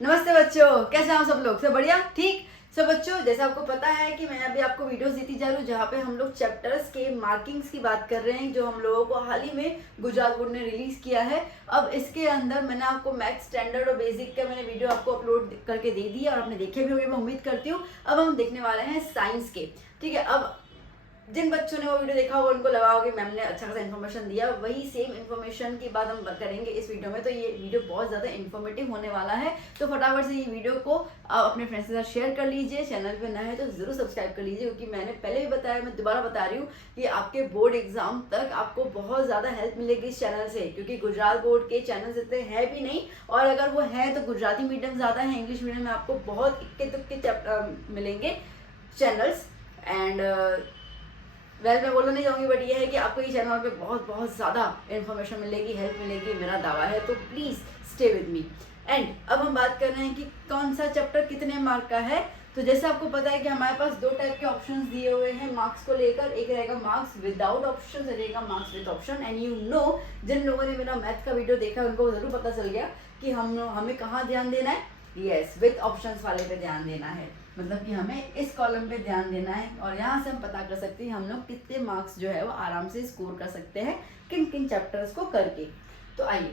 नमस्ते बच्चों, कैसे हैं आप सब लोग? सब बढ़िया? ठीक। सब बच्चों, जैसा आपको पता है कि मैं अभी आपको वीडियोस देती जा रही हूँ जहाँ पे हम लोग चैप्टर्स के मार्किंग्स की बात कर रहे हैं, जो हम लोगों को हाल ही में गुजरात बोर्ड ने रिलीज किया है। अब इसके अंदर मैंने आपको मैथ्स स्टैंडर्ड और बेसिक का मैंने वीडियो आपको अपलोड करके दे दिया और आपने देखे भी होंगे, मैं उम्मीद करती हूँ। अब हम देखने वाले हैं साइंस के। ठीक है, अब जिन बच्चों ने वो वीडियो देखा होगा उनको लगा होगा कि मैम ने अच्छा खासा इन्फॉर्मेशन दिया, वही सेम इन्फॉर्मेशन की बात हम करेंगे इस वीडियो में। तो ये वीडियो बहुत ज़्यादा इन्फॉर्मेटिव होने वाला है, तो फटाफट से ये वीडियो को आप अपने फ्रेंड्स के साथ शेयर कर लीजिए। चैनल पे नए हैं तो ज़रूर सब्सक्राइब कर लीजिए, क्योंकि मैंने पहले भी बताया, मैं दोबारा बता रही हूँ कि आपके बोर्ड एग्जाम तक आपको बहुत ज़्यादा हेल्प मिलेगी इस चैनल से, क्योंकि गुजरात बोर्ड के चैनल इतने हैं भी नहीं, और अगर वो है तो गुजराती मीडियम ज़्यादा है, इंग्लिश मीडियम में आपको बहुत इक्के दुक्के मिलेंगे चैनल्स। एंड मैं बोलना नहीं चाहूँगी, बट ये है कि आपको ये चैनल पे बहुत बहुत ज़्यादा इन्फॉर्मेशन मिलेगी, हेल्प मिलेगी, मेरा दावा है। तो please stay with me. And अब हम बात कर रहे हैं कि कौन सा चैप्टर कितने मार्क का है। तो जैसे आपको पता है कि हमारे पास दो टाइप के ऑप्शंस दिए हुए हैं मार्क्स को लेकर, एक रहेगा मार्क्स विदाउट ऑप्शन, रहेगा marks with option. And you know, जिन लोगों ने मेरा मैथ का वीडियो देखा है उनको ज़रूर पता चल गया कि हमें कहाँ ध्यान देना है। यस, विद ऑप्शंस वाले पे ध्यान देना है, मतलब कि हमें इस कॉलम पे ध्यान देना है, और यहाँ से हम पता कर सकते हैं हम लोग कितने मार्क्स जो है वो आराम से स्कोर कर सकते हैं किन किन चैप्टर्स को करके। तो आइए,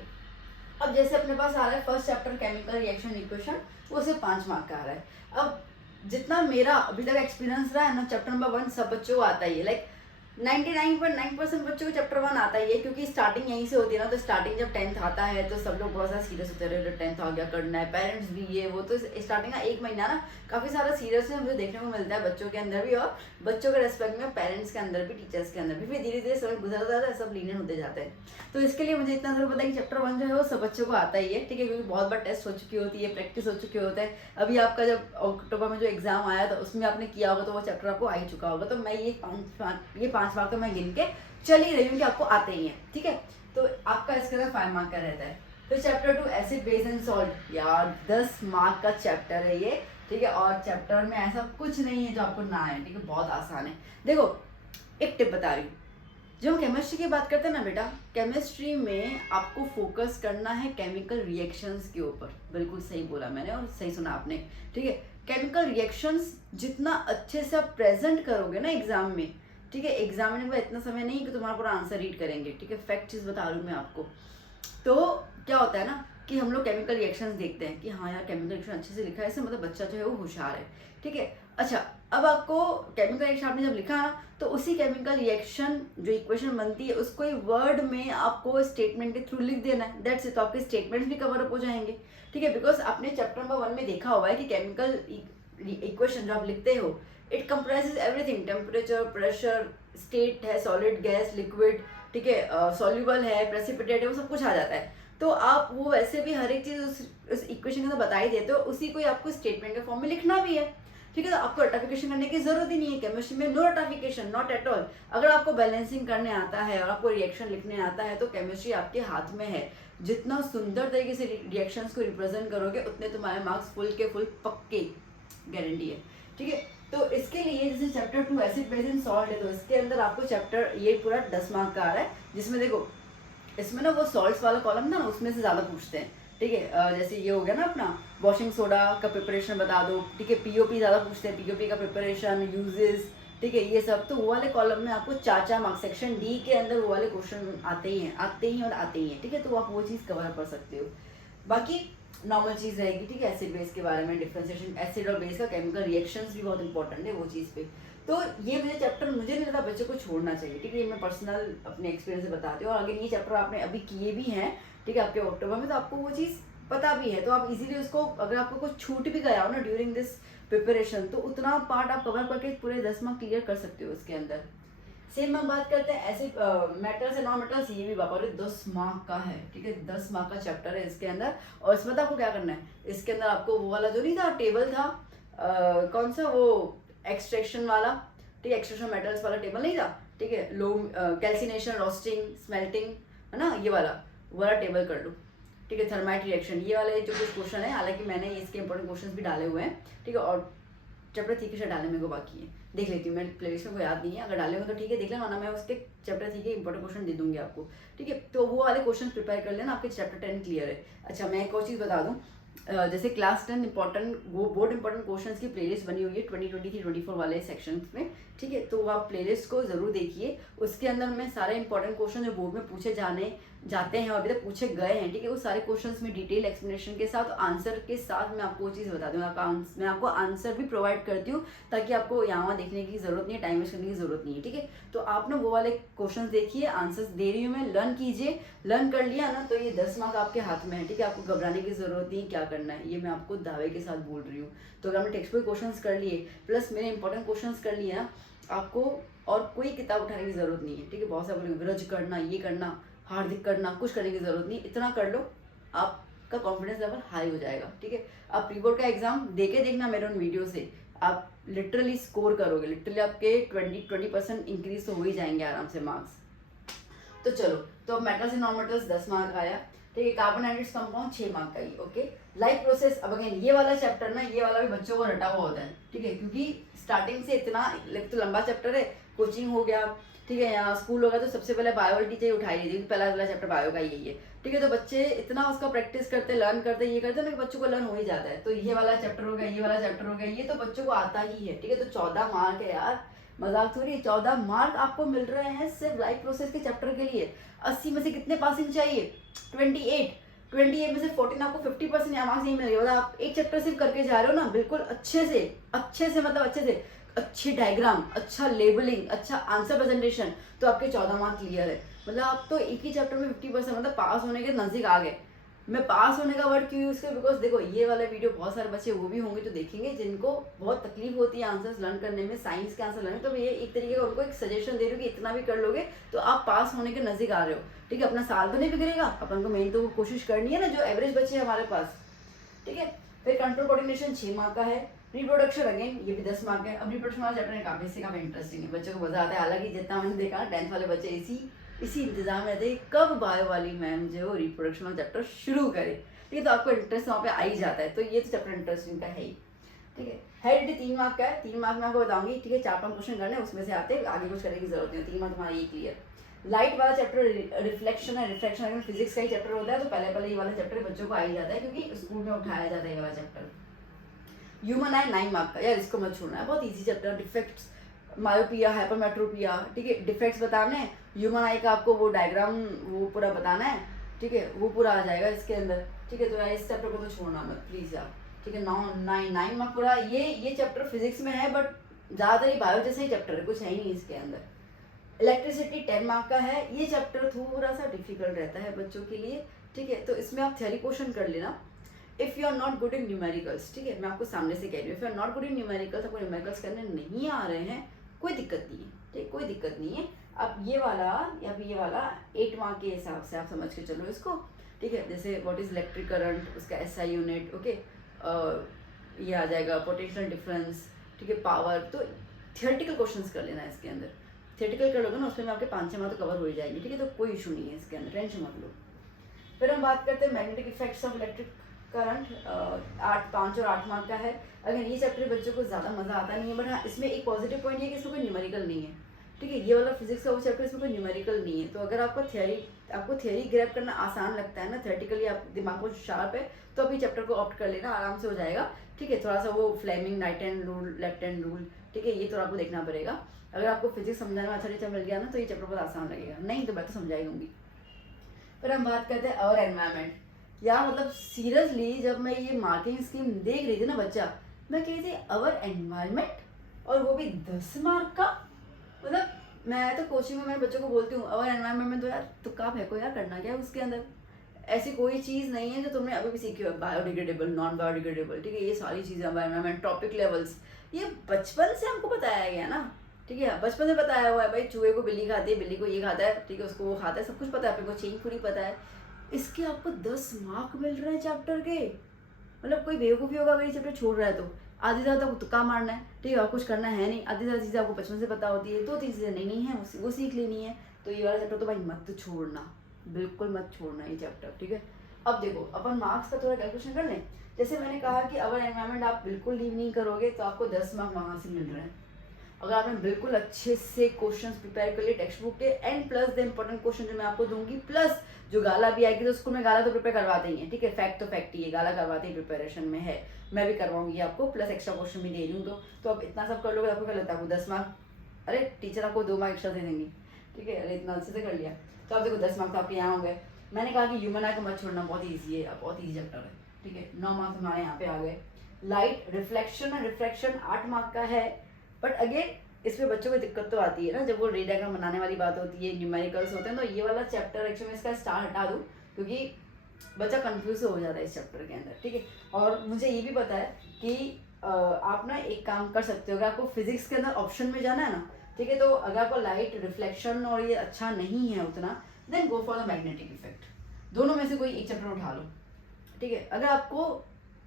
अब जैसे अपने पास आ रहा है first chapter chemical reaction equation, वो सिर्फ 5 मार्क का आ रहा है। अब जितना मेरा अभी तक एक्सपीरियंस रहा है ना, चैप्टर नंबर 1 सब बच्चों को आता ही है। लाइक 99.9% बच्चों को चैप्टर 1 आता ही है, क्योंकि स्टार्टिंग यहीं से होती है ना। तो स्टार्टिंग जब 10th आता है तो सब लोग बहुत सारा सीरियस होते रहे, 10th आ गया, करना है, पेरेंट्स भी ये वो। तो स्टार्टिंग का 1 महीना ना काफ़ी सारा सीरियस मुझे देखने को मिलता है बच्चों के अंदर भी, और बच्चों के रेस्पेक्ट में पेरेंट्स के अंदर भी, टीचर्स के अंदर भी। फिर धीरे धीरे समय गुजरता जाता है, सब लीनियन होते जाते हैं। तो इसके लिए मुझे इतना जरूर पता है कि चैप्टर 1 जो है वो सब बच्चों को आता ही है। ठीक है, क्योंकि बहुत बार टेस्ट हो चुकी होती है, प्रैक्टिस हो चुके होते हैं। अभी आपका जब अक्टूबर में जो एग्जाम आया था उसमें आपने किया होगा, तो वो चैप्टर आपको आ ही चुका होगा। तो मैं ये पाँच बार तो मैं गिन के चल ही रही हूँ कि आपको आते ही हैं। ठीक है, तो आपका इसके अंदर 5 मार्क का रहता है। फिर chapter 2 acid base and salt, यार 10 मार्क का चैप्टर है ये। ठीक है, और चैप्टर में ऐसा कुछ नहीं है जो आपको ना आए। ठीक है, बहुत आसान है। देखो, एक टिप बता रही हूँ, जब हम केमिस्ट्री की बात करते हैं ना बेटा, केमिस्ट्री में आपको फोकस करना है केमिकल रिएक्शंस के ऊपर। बिल्कुल सही बोला मैंने और सही सुना आपने। ठीक है, केमिकल रिएक्शंस जितना अच्छे से आप प्रेजेंट करोगे ना एग्जाम में, ठीक है, एग्जाम में इतना समय नहीं कि तुम्हारा पूरा आंसर रीड करेंगे। ठीक है, फैक्ट चीज़ बता रही हूँ मैं आपको। तो क्या होता है ना कि हम लोग केमिकल रिएक्शंस देखते हैं कि हाँ यार केमिकल रिएक्शन अच्छे से लिखा है, इससे मतलब बच्चा जो है वो होशियार है। ठीक है, अच्छा, अब आपको केमिकल रिएक्शन आपने जब लिखा ना, तो उसी केमिकल रिएक्शन जो इक्वेशन बनती है उसको एक वर्ड में आपको स्टेटमेंट के थ्रू लिख देना है। दैट्स इट, तो आपके स्टेटमेंट्स भी कवर अप हो जाएंगे। ठीक है, बिकॉज आपने चैप्टर नंबर 1 में देखा हुआ है कि केमिकल इक्वेशन जो आप लिखते हो, it comprises everything, temperature, pressure, state है, सॉलिड, गैस, लिक्विड, ठीक है, सॉल्युबल है, प्रेसिपिटेट है, वो सब कुछ आ जाता है। तो आप वो वैसे भी हर एक चीज़ उस इक्वेशन के अंदर बता ही देते हो, उसी को ही आपको स्टेटमेंट के फॉर्म में लिखना भी है। ठीक है, तो आपको रटाफिकेशन करने की जरूरत ही नहीं है। केमिस्ट्री में नो रटाफिकेशन, नॉट एट ऑल। अगर आपको बैलेंसिंग करने आता है और आपको रिएक्शन लिखने आता है तो केमिस्ट्री आपके हाथ में है। जितना सुंदर तरीके से रिएक्शंस को रिप्रेजेंट करोगे उतने तुम्हारे मार्क्स फुल के फुल पक्के, गारंटी है। ठीक है, तो इसके लिए जैसे chapter 2 acid base and salt है, तो इसके अंदर आपको चैप्टर ये पूरा 10 मार्क का आ रहा है, जिसमें देखो इसमें ना वो सॉल्ट्स वाला कॉलम था ना, उसमें से ज़्यादा पूछते हैं। ठीक है, जैसे ये हो गया ना अपना वॉशिंग सोडा का प्रिपरेशन बता दो। ठीक है, पीओपी ज़्यादा पूछते हैं, पीओपी का प्रिपरेशन, यूजेस, ठीक है, ये सब। तो वो वाले कॉलम में आपको 4 मार्क्स, सेक्शन डी के अंदर वो वाले क्वेश्चन आते ही हैं, आते ही और आते ही हैं। ठीक है, तो आप वो चीज़ कवर कर सकते हो। बाकी नॉर्मल चीज़ रहेगी। ठीक है, एसिड बेस के बारे में, डिफ्रेंसिएशन एसिड और बेस का, केमिकल रिएक्शंस भी बहुत इंपॉर्टेंट है वो चीज़ पे। तो ये मुझे चैप्टर मुझे नहीं लगता बच्चों को छोड़ना चाहिए। ठीक है, ये मैं पर्सनल अपने एक्सपीरियंस से बताती हूँ, और अगर ये चैप्टर आपने अभी किए भी हैं, ठीक है, आपके अक्टूबर में, तो आपको वो चीज़ पता भी है, तो आप इजीली उसको, अगर आपको कुछ छूट भी गया हो ना ड्यूरिंग दिस प्रिपरेशन, तो उतना पार्ट आप कवर करके पूरे 10 मार्क क्लियर कर सकते हो उसके अंदर। सेम हम बात करते हैं ऐसे मेटल्स एंड नॉन मेटल्स, ये भी बाबा 10 मार्क का है। ठीक है, 10 मार्क का चैप्टर है इसके अंदर। और इसमें आपको क्या करना है, इसके अंदर आपको वो वाला जो नहीं था टेबल था, कौन सा वो एक्सट्रैक्शन वाला, ठीक है, एक्सट्रैक्शन मेटल्स वाला टेबल नहीं था। ठीक है, लो कैल्सिनेशन, रोस्टिंग, स्मेल्टिंग, है ना, ये वाला टेबल कर लो। ठीक है, थर्माइट रिएक्शन, ये वाले जो कुछ क्वेश्चन है, हालांकि मैंने इसके इंपॉर्टेंट क्वेश्चन भी डाले हुए हैं। ठीक है, और चैप्टर 3 के शायद डालने मेरे को बाकी है, देख लेती हूँ, मैं प्लेलिस्ट में को याद नहीं है, अगर डाले हो तो ठीक है देख लेना, वरना मैं उसके चैप्टर 3 के इंपॉर्टेंट क्वेश्चन दे दूंगी आपको। ठीक है, तो वो वाले क्वेश्चन प्रिपेयर कर लेना, आपके चैप्टर 10 क्लियर है। अच्छा, मैं एक और चीज़ बता दूँ, जैसे क्लास 10 इंपॉर्टेंट वो बोर्ड इंपॉर्टेंट क्वेश्चंस की प्लेलिस्ट बनी हुई है 2023-24 वाले सेक्शंस में, ठीक है। तो आप प्लेलिस्ट को ज़रूर देखिए, उसके अंदर मैं सारे इंपॉर्टेंट क्वेश्चन जो बोर्ड में पूछे जाते हैं और अभी तक पूछे गए हैं, ठीक है, वो सारे क्वेश्चंस में डिटेल एक्सप्लेनेशन के साथ आंसर के साथ मैं आपको वो चीज़ बता दूँ, मैं आपको आंसर भी प्रोवाइड करती हूँ, ताकि आपको यहाँ वहाँ देखने की ज़रूरत नहीं है, टाइम वेस्ट करने की ज़रूरत नहीं है, ठीक है। तो आप ना वो वाले क्वेश्चन देखिए, आंसर्स दे रही हूँ मैं, लर्न कीजिए, लर्न कर लिया ना तो ये 10 मार्क आपके हाथ में है, ठीक है। आपको घबराने की ज़रूरत नहीं, क्या करना है ये मैं आपको दावे के साथ बोल रही हूँ। तो अगर आपने टेक्स्ट बुक क्वेश्चंस कर लिए प्लस मेरे इंपॉर्टेंट क्वेश्चंस कर लिए ना, आपको और कोई किताब उठाने की ज़रूरत नहीं है, ठीक है। बहुत सारे बोलेंगे विरज करना, ये करना, हार्दिक करना, कुछ करने की ज़रूरत नहीं, इतना कर लो आपका कॉन्फिडेंस लेवल हाई हो जाएगा, ठीक है। आप प्री बोर्ड का एग्जाम दे के देखना मेरे उन वीडियो से, आप लिटरली स्कोर करोगे, लिटरली आपके 20% इंक्रीज तो हो ही जाएंगे आराम से मार्क्स। तो चलो, तो अब metals and non metals 10 mark आया, ठीक है। कार्बन हाइड्रेट्स कंपाउंड 6 मार्क का ही, ओके। लाइफ प्रोसेस, अब अगेन ये वाला चैप्टर ना, ये वाला भी बच्चों को रटा हुआ होता है, ठीक है, क्योंकि स्टार्टिंग से इतना तो लंबा चैप्टर है, कोचिंग हो गया, ठीक है, यहाँ स्कूल होगा, तो सबसे पहले बायो वाली टीचर उठाई रही थी, पहला वाला चैप्टर बायो का यही है, ठीक है। तो बच्चे इतना उसका प्रैक्टिस करते, लर्न करते, ये करते ना, बच्चों को लर्न हो ही जाता है। तो ये वाला चैप्टर हो गया, ये वाला चैप्टर हो गया, ये तो बच्चों को आता ही है, ठीक है। तो 14 मार्क है यार, मजाक थोड़ी, 14 मार्क आपको मिल रहे हैं सिर्फ लाइफ प्रोसेस के चैप्टर के लिए। 80 में से कितने पासिंग चाहिए? 28 में से 14 आपको 50% मार्क्स नहीं मिलेगा। मतलब आप एक चैप्टर सिर्फ करके जा रहे हो ना, बिल्कुल अच्छे से मतलब अच्छे से, अच्छी डायग्राम, अच्छा लेबलिंग, अच्छा आंसर प्रेजेंटेशन, तो आपके 14 मार्क क्लियर है। मतलब आप तो एक ही चैप्टर में 50% मतलब पास होने के नजदीक आ गए। मैं पास होने का वर्ड क्यों यूज़ किया, बिकॉज देखो ये वाला वीडियो बहुत सारे बच्चे वो भी होंगे जो देखेंगे जिनको बहुत तकलीफ होती है आंसर्स लर्न करने में, साइंस के आंसर लर्न, तो ये एक तरीके का उनको एक सजेशन दे रही हूँ कि इतना भी कर लोगे तो आप पास होने के नजदीक आ रहे हो, ठीक है। अपना साल तो नहीं बिगड़ेगा, अपन को मेन तो कोशिश करनी है ना, जो एवरेज बच्चे हैं हमारे पास, ठीक है। फिर कंट्रोल कोऑर्डिनेशन 6 मार्क का है। रिप्रोडक्शन अगेन ये भी 10 मार्क है। अब रिप्रोडक्शन वाला चैप्टर काफी इंटरेस्टिंग है, बच्चों को मजा आता है। हालांकि जितना मैंने देखा 10th वाले बच्चे इसी इंतजाम में थे कब बायो वाली मैम जो रिप्रोडक्शन वाला चैप्टर शुरू करे, ठीक है। तो आपको इंटरेस्ट वहाँ पे आ ही जाता है, तो ये तो चैप्टर इंटरेस्टिंग का है ही, ठीक है। हेरिडिटी 3 मार्क का है, 3 मार्क में आपको बताऊंगी, ठीक है। 4-5 क्वेश्चन करने उसमें से आते आगे कुछ करने की जरूरत नहीं है, 3 मार्क तुम्हारा ये क्लियर। लाइट वाला चैप्टर रिफ्लेक्शन है, रिफ्लेक्शन अगर फिजिक्स का ही चैप्टर होता है तो पहले ये वाला चैप्टर बच्चों को आ ही जाता है, क्योंकि स्कूल में उठाया जाता है ये वाला चैप्टर। ह्यूमन आई 9 मार्क का, यार इसको मत छोड़ना है, बहुत easy chapter. Defects, myopia, hypermetropia, ठीक है, डिफेक्ट्स बताने हैं। ह्यूमन आई का आपको वो डायग्राम वो पूरा बताना है, ठीक है, वो पूरा आ जाएगा इसके अंदर, ठीक है। तो यार इस चैप्टर को तो छोड़ना मत प्लीज यार, ठीक है। 9 मार्क पूरा ये चैप्टर फिजिक्स में है, बट ज़्यादातर ही बायो जैसा ही चैप्टर है, कुछ है ही नहीं इसके अंदर। इलेक्ट्रिसिटी 10 मार्क का है, ये चैप्टर थोड़ा सा डिफिकल्ट रहता है बच्चों के लिए, ठीक है। तो इसमें आप थ्योरी क्वेश्चन कर लेना। If you are not good in numericals, ठीक है, मैं आपको सामने से कह रही हूँ, if you are not good in numericals, आपको न्यूमेरिकल्स करने नहीं आ रहे हैं, कोई दिक्कत नहीं है, ठीक, कोई दिक्कत नहीं है। अब ये वाला या फिर ये वाला 8 मार्क के हिसाब से आप समझ के चलो इसको, ठीक है। जैसे व्हाट इज इलेक्ट्रिक करंट, उसका SI यूनिट, ओके, ये आ जाएगा पोटेंशियल डिफरेंस, ठीक है, पावर। तो थियोरेटिकल क्वेश्चंस कर लेना इसके अंदर, थियोरेटिकल कर लोगे ना उसमें आपके 5-6 मार्क तो कवर हो ही जाएंगे, ठीक है। तो कोई इशू नहीं है इसके अंदर, टेंशन मत लो। फिर हम बात करते हैं magnetic effects of electric current, 5 और 8 मार्क का है। अगर ये चैप्टर बच्चों को ज़्यादा मज़ा आता नहीं है, बट हाँ इसमें एक पॉजिटिव पॉइंट ये है कि इसमें कोई न्यूमेरिकल नहीं है, ठीक है। ये वाला फिजिक्स का वो चैप्टर, इसमें कोई न्यूमेरिकल नहीं है। तो अगर आपको थियरी ग्रैब करना आसान लगता है ना, थियोरेटिकली आप दिमाग को शार्प है, तो आप ये चैप्टर को ऑप्ट कर लेना, आराम से हो जाएगा, ठीक है। थोड़ा सा वो Fleming right hand rule, left hand rule, ठीक है, ये थोड़ा आपको देखना पड़ेगा। अगर आपको फिजिक्स समझाने में अच्छा टीचर मिल गया ना तो ये चैप्टर बहुत आसान लगेगा, नहीं तो मैं तो समझाई दूंगी। फिर हम बात करते हैं अवर एनवायरनमेंट। यार मतलब सीरियसली जब मैं ये मार्किंग स्कीम देख रही थी ना बच्चा, मैं कह रही थी अवर एनवायरनमेंट और वो भी 10 मार्क का। मतलब मैं तो कोचिंग में मेरे बच्चों को बोलती हूँ अवर एनवायरनमेंट में तो यार तुक्का फेंको यार, करना क्या है उसके अंदर, ऐसी कोई चीज़ नहीं है जो तुमने अभी भी सीखी हो। बायोडिग्रेडेबल, नॉन बायोडिग्रेडेबल, ठीक है, ये सारी चीज़ें एनवायरनमेंट, टॉपिक लेवल्स, ये बचपन से हमको बताया गया ना, ठीक है, बचपन से बताया हुआ है भाई, चूहे को बिल्ली खाती है, बिल्ली को ये खाता है, ठीक है, उसको वो खाता है, सब कुछ पता है, अपने को चेंज पूरी पता है। इसके आपको 10 मार्क मिल रहे हैं चैप्टर के, मतलब कोई बेवकूफ़ी होगा अगर ये चैप्टर छोड़ रहा है तो। आधी ज़्यादा आपको तुक्का मारना है, ठीक है, और कुछ करना है नहीं, आधी ज़्यादा चीज़ें आपको बचपन से पता होती है, 2-3 चीज़ें नहीं है वो सीख लेनी है। तो ये वाला चैप्टर तो भाई मत छोड़ना, बिल्कुल मत छोड़ना ये चैप्टर, ठीक है। अब देखो अपन मार्क्स का थोड़ा कैलकुलेशन कर लें। जैसे मैंने कहा कि अवर एनवायरनमेंट आप बिल्कुल लीव नहीं करोगे तो आपको 10 मार्क वहाँ से मिल रहे हैं। अगर आपने बिल्कुल अच्छे से क्वेश्चंस प्रिपेयर कर लिए टेक्स्ट बुक के and plus the important question जो मैं आपको दूंगी, प्लस जो गाला भी आएगी, तो स्कूल में गाला तो प्रिपेयर करवाते ही है, ठीक है, फैक्ट तो फैक्ट ही है, गाला करवाते ही प्रिपरेशन में है, मैं भी करवाऊंगी आपको, प्लस एक्स्ट्रा क्वेश्चन भी दे रही हूँ। तो अब इतना सब कर लोगे, आपको क्या लगता है आपको 10 मार्क, अरे टीचर आपको 2 मार्क एक्स्ट्रा दे देंगी, ठीक है, अरे इतना अच्छे से कर लिया तो आप देखो 10 मार्क तो आपके यहाँ हो गए। मैंने कहा कि ह्यूमन आई को मत छोड़ना, बहुत ईजी है, बहुत ईजी चैप्टर है, ठीक है, 9 मार्क्स हमारे यहाँ पे आ गए। लाइट रिफ्लेक्शन है, रिफ्लेक्शन 8 मार्क का है, बट अगेन इसमें बच्चों को दिक्कत तो आती है ना, जब वो रे डायग्राम बनाने वाली बात होती है, न्यूमेरिकल्स होते हैं, तो ये वाला चैप्टर एक्चुअली मैं इसका स्टार हटा दूँ क्योंकि बच्चा कंफ्यूज हो जाता है इस चैप्टर के अंदर, ठीक है। और मुझे ये भी पता है कि आप ना एक काम कर सकते हो, अगर आपको फिजिक्स के अंदर ऑप्शन में जाना है ना, ठीक है, तो अगर आपको लाइट रिफ्लेक्शन और ये अच्छा नहीं है उतना, then go for the magnetic effect, दोनों में से कोई एक चैप्टर उठा लो, ठीक है। अगर आपको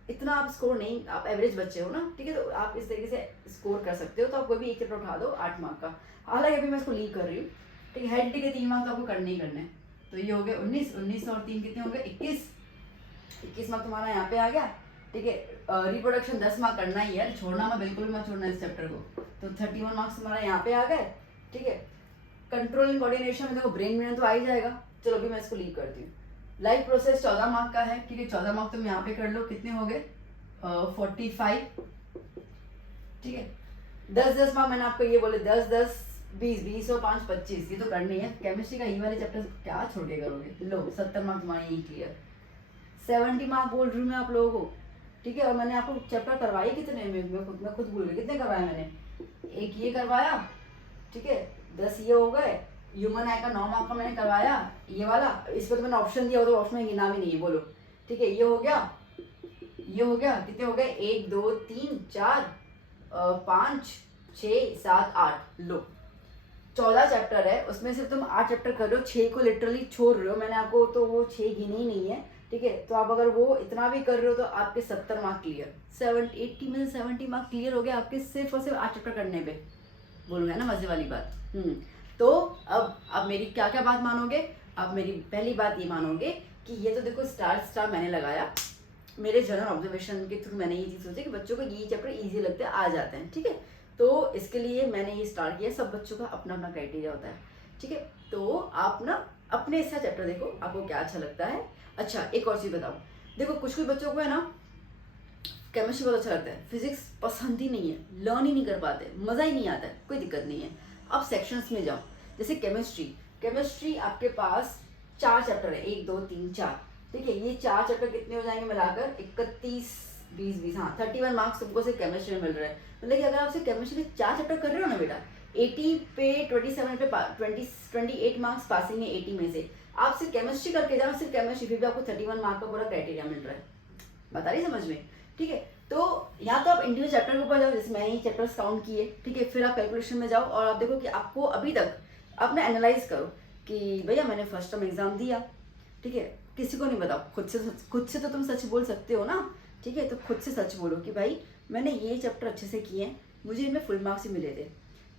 इतना आप स्कोर नहीं, आप एवरेज बच्चे हो ना, ठीक है, तो आप इस तरीके से स्कोर कर सकते हो, तो आप कोई भी एक चैप्टर उठा दो 8 मार्क का, हालांकि अभी मैं इसको लीव कर रही हूँ, ठीक है। हेड डी के 3 मार्क तो आपको करने ही करने हैं, तो ये हो गए 19, 19 और 3 कितने हो गए 21, 21 मार्क तुम्हारा यहाँ पे आ गया, ठीक है। रिप्रोडक्शन 10 मार्क करना ही है, छोड़ना मैं बिल्कुल मत छोड़ना इस चैप्टर को, तो 31 मार्क्स तुम्हारे यहाँ पे आ गए, ठीक है। कंट्रोलिंग कोऑर्डिनेशन में देखो ब्रेन में तो आ ही जाएगा, चलो अभी मैं इसको लीव करती हूँ। लाइफ प्रोसेस 14 मार्क का है, ठीक है, 14 मार्क तुम यहाँ पे कर लो, कितने हो गए 45, ठीक है। 10-10 मार्क मैंने आपको ये बोले, 10-10 20-20 और 5-25, ये तो करनी है। केमिस्ट्री का ये वाले चैप्टर क्या छोड़ के करोगे, लो 70 मार्क तुम्हारे यही क्लियर, 70 मार्क बोल रही हूँ मैं आप लोगों को, ठीक है। और मैंने आपको चैप्टर करवाए कितने में, मैं खुद भूल गई कितने करवाए मैंने, एक ये करवाया, ठीक है, 10 ये हो गए, ह्यूमन आई का 9 मार्क का मैंने करवाया, ये वाला इस पर तो मैंने ऑप्शन दिया, वो तो ऑप्शन में गिना भी नहीं है, बोलो, ठीक है। ये हो गया, ये हो गया, कितने हो गए 1 2 3 4 5 6 7 8, लो 14 चैप्टर है, उसमें से तुम 8 चैप्टर कर रहे हो, 6 को लिटरली छोड़ रहे हो, मैंने आपको तो वो 6 गिने ही नहीं है, ठीक है। तो आप अगर वो इतना भी कर रहे हो तो आपके 70 मार्क क्लियर, 80 में से 70 मार्क क्लियर हो गए आपके सिर्फ और सिर्फ 8 चैप्टर करने पे, बोलो है ना मजे वाली बात। तो अब मेरी क्या क्या बात मानोगे, अब मेरी पहली बात ये मानोगे कि ये तो देखो स्टार मैंने लगाया, मेरे जनरल ऑब्जर्वेशन के थ्रू मैंने ये चीज़ सोची कि बच्चों को ये चैप्टर इजी लगते हैं, आ जाते हैं, ठीक है। तो इसके लिए मैंने ये स्टार्ट किया, सब बच्चों का अपना अपना क्राइटेरिया होता है, ठीक है। तो आप ना अपने इसका चैप्टर देखो आपको क्या अच्छा लगता है। अच्छा एक और चीज़ बताओ, देखो कुछ बच्चों को है ना केमिस्ट्री बहुत अच्छा लगता है, फिजिक्स पसंद ही नहीं है, लर्न ही नहीं कर पाते, मज़ा ही नहीं आता है, कोई दिक्कत नहीं है। अब सेक्शंस में जाओ, जैसे केमिस्ट्री आपके पास 4 चैप्टर है, 1 2 3 4, ठीक है। ये 4 चैप्टर कितने हो जाएंगे मिलाकर 31 20 20, हाँ 31 मार्क्स तुमको सिर्फ केमिस्ट्री में मिल रहा है। मतलब कि अगर आप सिर्फ केमिस्ट्री के 4 चैप्टर कर रहे हो ना बेटा, 80 पे 27 पे 28 मार्क्स पासिंग है 80 में से, आप सिर्फ केमिस्ट्री करके जाओ, सिर्फ केमिस्ट्री, फिर भी आपको 31 मार्क का पूरा क्राइटेरिया मिल रहा है, बता रही समझ में, ठीक है। तो या तो आप इंडिविजुअल चैप्टर के ऊपर जाओ, जैसे मैंने ये चैप्टर्स काउंट किए, ठीक है, फिर आप कैलकुलेशन में जाओ और आप देखो कि आपको अभी तक अपने एनालाइज करो कि भैया मैंने फर्स्ट टर्म एग्जाम दिया, ठीक है, किसी को नहीं बताओ, खुद से तो तुम सच बोल सकते हो ना, ठीक है। तो खुद से सच बोलो कि भाई मैंने ये चैप्टर अच्छे से किए हैं, मुझे इनमें फुल मार्क्स ही मिले थे।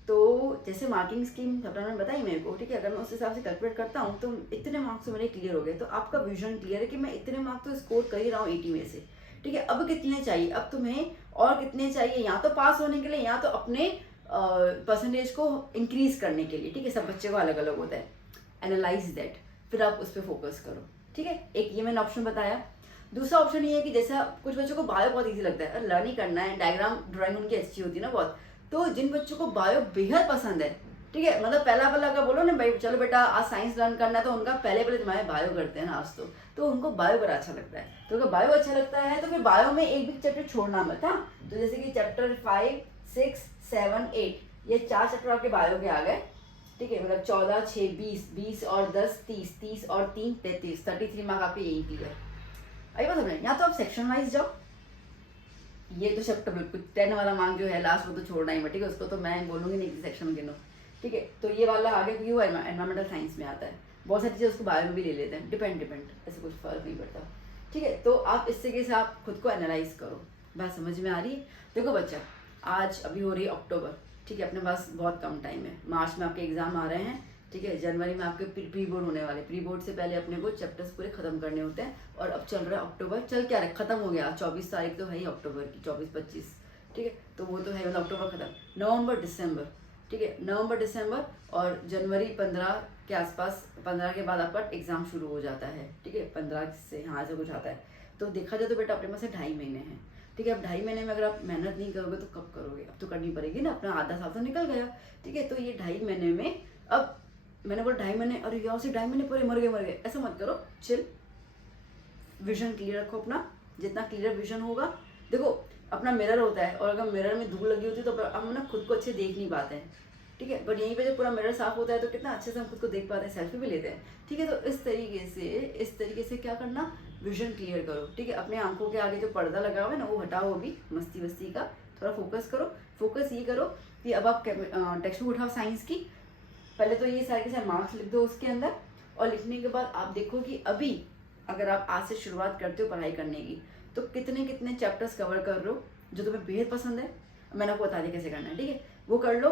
तो जैसे मार्किंग स्कीम सबने बताई मेरे को, ठीक है, अगर मैं उस हिसाब से कैलकुलेट करता हूँ तो इतने मार्क्स तो मेरे क्लियर हो गए, तो आपका विजन क्लियर है कि मैं इतने मार्क्स तो स्कोर कर ही रहा हूँ 80 में से, ठीक है। अब कितने चाहिए, अब तुम्हें और कितने चाहिए, या तो पास होने के लिए या तो अपने परसेंटेज को इंक्रीज करने के लिए, ठीक है। सब बच्चे को अलग अलग होता है, एनालाइज दैट, फिर आप उस पर फोकस करो, ठीक है। एक ये मैंने ऑप्शन बताया। दूसरा ऑप्शन ये है कि जैसा कुछ बच्चों को बायो बहुत ईजी लगता है, लर्न ही करना है, डायग्राम ड्राइंग उनकी अच्छी होती है ना बहुत, तो जिन बच्चों को बायो बेहद पसंद है, ठीक है, मतलब पहला अगर बोलो ना भाई चलो बेटा आज साइंस लर्न करना है, तो उनका पहले तुम्हारे बायो करते हैं ना आज, तो उनको बायो बड़ा अच्छा लगता है। तो अगर बायो अच्छा लगता है तो फिर बायो में एक भी चैप्टर छोड़ना मत, हाँ। तो जैसे कि चैप्टर 5 6 7 8 ये 4 चैप्टर आपके बायो के आ गए, ठीक है, मतलब 14 6 20 20 और 10 30 30 और 3 33, 33 मार्क आपके यही क्लियर। आई बात समझ, या तो आप सेक्शन वाइज जाओ, ये तो चैप्टर बिल्कुल 10 वाला मार्क जो है लास्ट वो तो छोड़ना ही है, ठीक है, उसको तो मैं बोलूँगी नहीं कि सेक्शन में गिनो, ठीक है। तो ये वाला आगे क्यों एनवायरमेंटल साइंस में आता है, बहुत सारी चीज़ें उसको बायो में भी ले लेते हैं, डिपेंड ऐसे कुछ फर्क नहीं पड़ता, ठीक है। तो आप इस तरीके से आप खुद को एनालाइज करो, बात समझ में आ रही है। देखो बच्चा आज अभी हो रही है अक्टूबर, ठीक है, अपने पास बहुत कम टाइम है, मार्च में आपके एग्जाम आ रहे हैं, ठीक है, जनवरी में आपके प्री बोर्ड होने वाले, प्री बोर्ड से पहले अपने को चैप्टर्स पूरे खत्म करने होते हैं, और अब चल रहा है अक्टूबर, चल क्या रहा है, खत्म हो गया, 24 तारीख तो है ही अक्टूबर की, 24 25, ठीक है, तो वो तो है, मतलब अक्टूबर खत्म, नवंबर दिसंबर, ठीक है, नवंबर दिसंबर और जनवरी 15 के आसपास, 15 के बाद आपका एग्ज़ाम शुरू हो जाता है, ठीक है, 15 से यहाँ से कुछ आता है। तो देखा जाए तो बेटा अपने पास से 2.5 महीने हैं, ठीक है। अब 2.5 महीने में अगर आप मेहनत नहीं करोगे तो कब करोगे, अब तो करनी पड़ेगी ना, अपना आधा साल तो निकल गया, ठीक है। तो ये 2.5 महीने में, अब मैंने बोला 2.5 महीने, और यहाँ से 2.5 महीने पूरे मर गए, ऐसा मत करो, चिल, विजन क्लियर रखो अपना, जितना क्लियर विजन होगा। देखो अपना मिरर होता है, और अगर मिरर में धूल लगी होती है तो हम ना खुद को अच्छे देख नहीं पाते हैं, ठीक है, बट यहीं पे जब पूरा मिरर साफ होता है तो कितना अच्छे से हम खुद को देख पाते हैं, सेल्फी भी लेते हैं, ठीक है। तो इस तरीके से क्या करना, विजन क्लियर करो, ठीक है। अपने आंखों के आगे जो पर्दा लगा हुआ है ना वो हटाओ, अभी मस्ती वस्ती का थोड़ा फोकस करो। फोकस ये करो कि अब आप टेक्स्ट बुक उठाओ साइंस की, पहले तो ये सारे के सारे मार्क्स लिख दो उसके अंदर, और लिखने के बाद आप देखो कि अभी अगर आप आज से शुरुआत करते हो पढ़ाई करने की तो कितने कितने चैप्टर्स कवर कर रहे हो जो तुम्हें बेहद पसंद है, मैंने आपको बता दिया कैसे करना है, ठीक है। वो कर लो,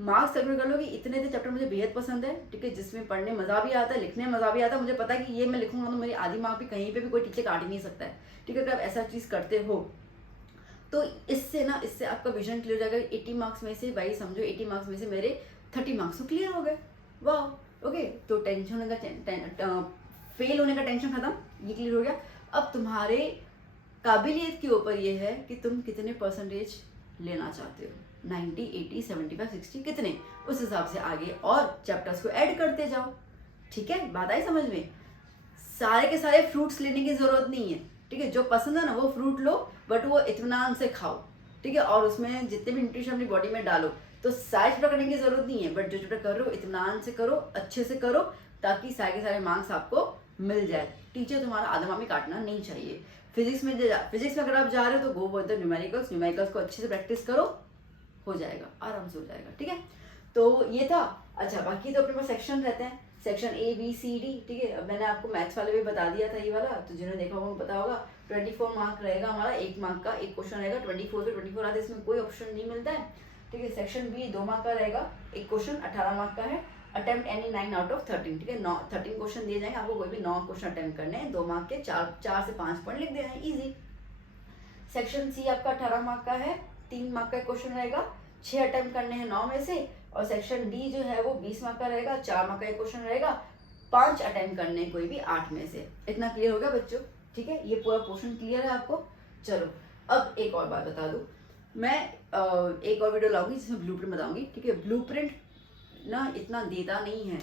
मार्क्स कैलकुलेट कर लो कि इतने इतने चैप्टर मुझे बेहद पसंद है, ठीक है, जिसमें पढ़ने मज़ा भी आता है, लिखने में मज़ा भी आता है, मुझे पता है कि ये मैं लिखूंगा तो मेरी आधी मार्क भी कहीं पे भी कोई टीचर काट ही नहीं सकता है, ठीक है। अगर आप ऐसा चीज़ करते हो तो इससे आपका विजन क्लियर हो जाएगा। 80 मार्क्स में से, भाई समझो 80 मार्क्स में से मेरे 30 मार्क्स तो क्लियर हो गए, वाह, ओके। तो टेंशन होने का, फेल होने का टेंशन खत्म, ये क्लियर हो गया। अब तुम्हारे काबिलियत के ऊपर ये है कि तुम कितने परसेंटेज लेना चाहते हो, 90, 80, 75, 60 कितने, उस हिसाब से आगे और चैप्टर्स को ऐड करते जाओ, ठीक है। बात आई समझ में। सारे के सारे फ्रूट्स लेने की जरूरत नहीं है, ठीक है, जो पसंद है ना वो फ्रूट लो, बट वो इत्मीनान से खाओ, ठीक है, और उसमें जितने भी न्यूट्रिशन अपनी बॉडी में डालो। तो सारे चैप्टर करने की जरूरत नहीं है, बट जो चैप्टर कर रहे हो इत्मीनान से करो, अच्छे से करो, ताकि सारे के सारे मार्क्स आपको मिल जाए। टीचर तुम्हारा आधा मार्क भी काटना नहीं चाहिए। फिजिक्स में अगर आप जा रहे हो तो गो बोलते हैं न्यूमेरिकल्स को अच्छे से प्रैक्टिस करो, हो जाएगा, आराम से हो जाएगा, ठीक है। तो ये था। अच्छा, बाकी तो अपने पास सेक्शन रहते हैं, section A B C D, ठीक है। अब मैंने आपको मैथ्स वाले भी बता दिया था ये वाला, तो जिन्होंने देखा होगा पता होगा। 24 मार्क रहेगा हमारा, 1 मार्क का एक क्वेश्चन रहेगा, 24 से 24 आते, इसमें कोई ऑप्शन नहीं मिलता है, ठीक है। सेक्शन B 2 मार्क का रहेगा, एक क्वेश्चन 18 मार्क का है, अटेम्प्ट एनी 9 आउट ऑफ 13, ठीक है। 13 क्वेश्चन दिए जाएंगे आपको, कोई भी 9 क्वेश्चन अटेम्प्ट करने हैं, 2 मार्क के, 4 से 5 पॉइंट लिख देना है, ईजी। सेक्शन C आपका 18 मार्क का है, 3 मार्क का क्वेश्चन रहेगा, 6 अटेम्प्ट करने हैं 9 में से। और सेक्शन D जो है वो 20 मार्क का रहेगा, 4 मार्क का एक क्वेश्चन रहेगा, 5 अटेम्प्ट करने हैं कोई भी 8 में से। इतना क्लियर होगा बच्चों, ठीक है, ये पूरा पोर्शन क्लियर है आपको। चलो अब एक और बात बता दूं, मैं एक और वीडियो लाऊंगी जिसमें ब्लूप्रिंट बताऊंगी, ठीक है। ब्लूप्रिंट ना इतना देता नहीं है,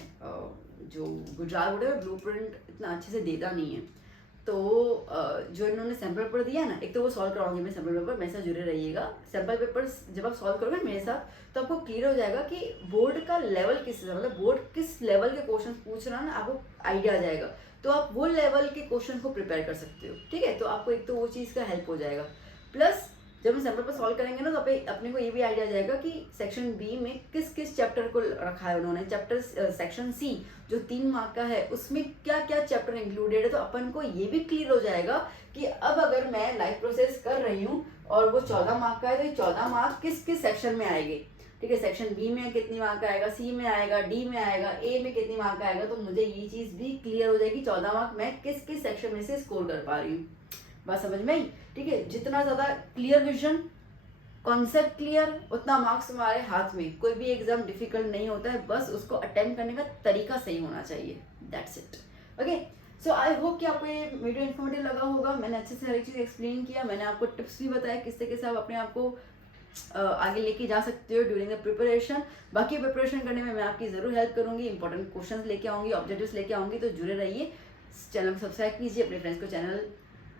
जो गुजरात बोर्ड है ब्लूप्रिंट इतना अच्छे से देता नहीं है। तो जो इन्होंने सैम्पल पेपर दिया ना, एक तो वो सॉल्व कराऊंगी मैं सैम्पल पेपर, मेरे साथ जुड़े रहिएगा। सैम्पल पेपर जब आप सॉल्व करोगे मेरे साथ तो आपको क्लियर हो जाएगा कि बोर्ड का लेवल मतलब बोर्ड किस लेवल के क्वेश्चन पूछ रहा है ना, आपको आइडिया आ जाएगा, तो आप वो लेवल के क्वेश्चन को प्रिपेयर कर सकते हो, ठीक है। तो आपको एक तो वो चीज़ का हेल्प हो जाएगा, प्लस जब हम सैम्पल पर सॉल्व करेंगे ना तो अपने को ये भी आइडिया जाएगा कि सेक्शन B में किस किस चैप्टर को रखा है उन्होंने। सेक्शन C जो 3 मार्क का है उसमें क्या क्या चैप्टर इंक्लूडेड है, तो अपन को ये भी क्लियर हो जाएगा कि अब अगर मैं लाइफ प्रोसेस कर रही हूँ और वो 14 मार्क का है तो ये 14 मार्क किस किस सेक्शन में आएंगे, ठीक है। सेक्शन B में कितनी मार्क का आएगा, C में आएगा, D में आएगा, A में कितनी मार्क का आएगा, तो मुझे ये चीज़ भी क्लियर हो जाएगी 14 मार्क मैं किस किस सेक्शन में से स्कोर कर पा रही हूँ। बात समझ में आई, ठीक है। जितना ज़्यादा क्लियर विजन, कॉन्सेप्ट क्लियर, उतना मार्क्स तुम्हारे हाथ में। कोई भी एग्जाम डिफिकल्ट नहीं होता है, बस उसको अटेम्प्ट करने का तरीका सही होना चाहिए, that's it, okay. So I hope कि आपको ये वीडियो इन्फॉर्मेटिव लगा होगा। मैंने अच्छे से हर एक चीज़ एक्सप्लेन किया, मैंने आपको टिप्स भी बताया किस तरीके से आप अपने आप को आगे लेके जा सकते हो ड्यूरिंग द प्रिपरेशन। बाकी प्रिपरेशन करने में मैं आपकी ज़रूर हेल्प करूँगी, इंपॉर्टेंट क्वेश्चन लेके आऊँगी, ऑब्जेक्टिव्स लेके आऊँगी, तो जुड़े रहिए। चैनल को सब्सक्राइब कीजिए, अपने फ्रेंड्स को चैनल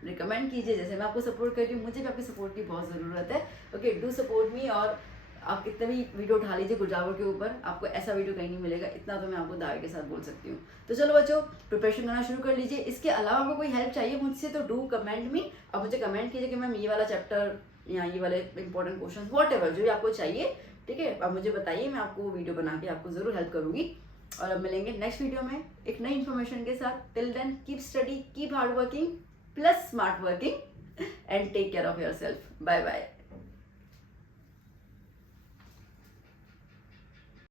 रिकमेंड कीजिए, जैसे मैं आपको सपोर्ट कर रही हूँ, मुझे भी आपकी सपोर्ट की बहुत ज़रूरत है, ओके। डू सपोर्ट मी, और आप कितने भी वीडियो उठा लीजिए गुजरात बोर्ड के ऊपर, आपको ऐसा वीडियो कहीं नहीं मिलेगा, इतना तो मैं आपको दावे के साथ बोल सकती हूँ। तो चलो बच्चों, प्रिपरेशन करना शुरू कर लीजिए। इसके अलावा आपको कोई हेल्प चाहिए मुझसे तो डू कमेंट मी, आप मुझे कमेंट कीजिए कि मैम ये वाला चैप्टर या ये वाले इंपॉर्टेंट क्वेश्चन व्हाटएवर जो भी आपको चाहिए, ठीक है, आप मुझे बताइए, मैं आपको वीडियो बना के आपको ज़रूर हेल्प करूँगी। और अब मिलेंगे नेक्स्ट वीडियो में एक नई इन्फॉर्मेशन के साथ। Till then keep study, keep hard working, plus smart working, and take care of yourself. Bye bye.